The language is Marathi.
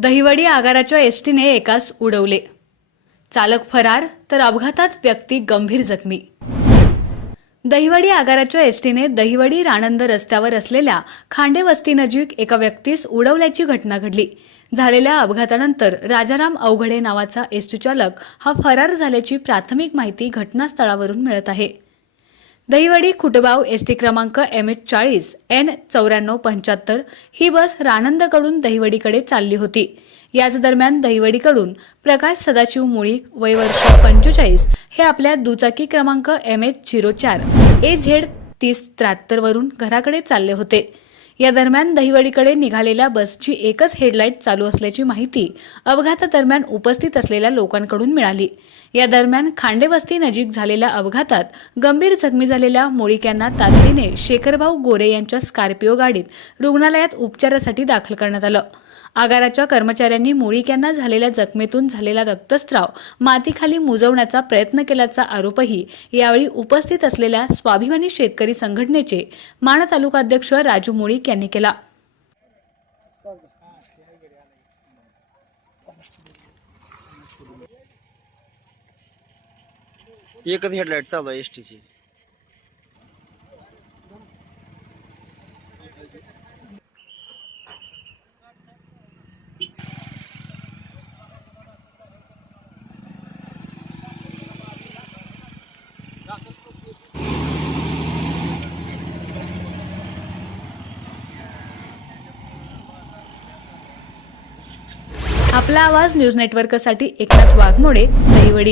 दहिवडी आगाराच्या एसटीने एकास उडवले, चालक फरार तर अपघातात व्यक्ती गंभीर जखमी। दहिवडी आगाराच्या एसटीने दहिवडी राणंद रस्त्यावर असलेल्या खांडेवस्तीनजीक एका व्यक्तीस उडवल्याची घटना घडली। झालेल्या अपघातानंतर राजाराम अवघडे नावाचा एसटी चालक हा फरार झाल्याची प्राथमिक माहिती घटनास्थळावरून मिळत आहे। दहिवडी खुटबाव एसटी क्रमांक MH40 N9475 ही बस राणंदकडून दहिवडीकडे चालली होती। याच दरम्यान दहिवडीकडून प्रकाश सदाशिव मुळीक वय वर्ष 45 हे आपल्या दुचाकी क्रमांक MH04 AZ 3073 वरून घराकडे चालले होते। या दरम्यान दहिवडीकडे निघालेल्या बसची एकच हेडलाईट चालू असल्याची माहिती अपघातादरम्यान उपस्थित असलेल्या लोकांकडून मिळाली। या दरम्यान खांडेवस्ती नजीक झालेल्या अपघातात गंभीर जखमी झालेल्या मुळीक यांना तातडीने शेखरभाऊ गोरे यांच्या स्कॉर्पिओ गाडीत रुग्णालयात उपचारासाठी दाखल करण्यात आलं। आगाराच्या कर्मचाऱ्यांनी मुळीक यांना झालेल्या जखमेतून झालेला रक्तस्राव मातीखाली मुजवण्याचा प्रयत्न केल्याचा आरोपही यावेळी उपस्थित असलेल्या स्वाभिमानी शेतकरी संघटनेचे माण तालुकाध्यक्ष राजू मुळीक यांनी केला। एकच हेडलाईट चालू आहे एसटीची। आपला आवाज न्यूज नेटवर्कसाठी एकनाथ वाघमोडे, दहिवडी।